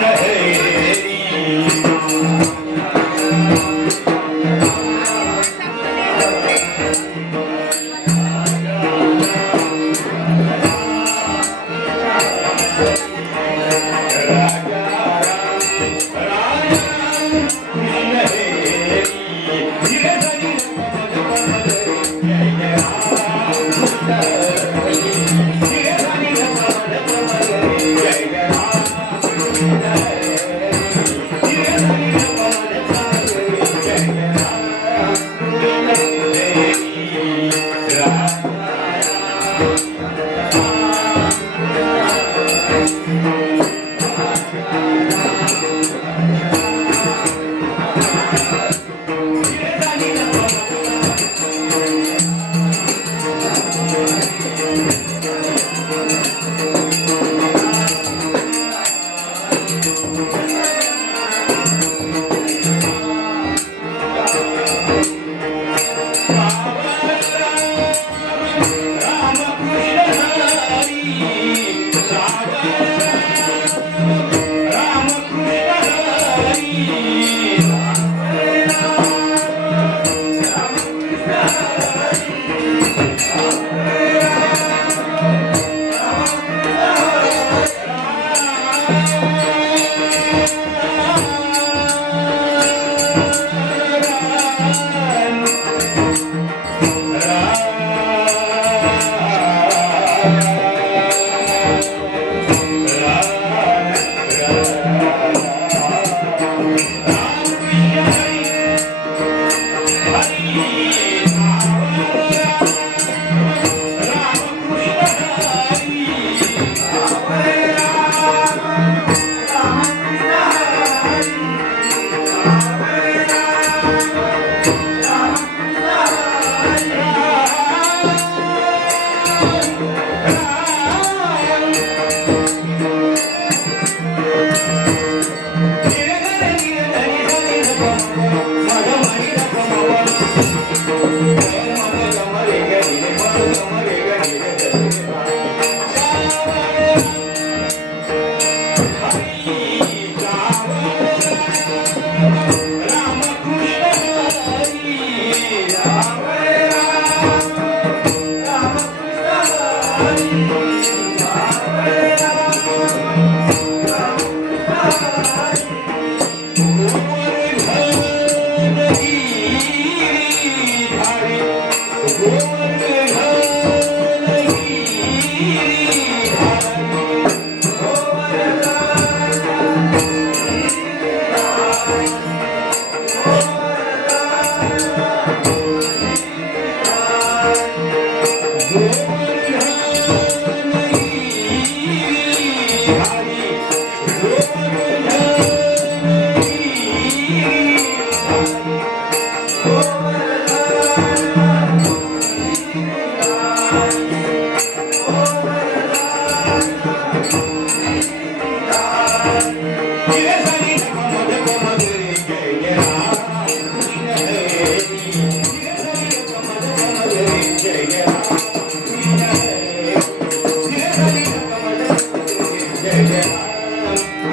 Hey Mm-hmm.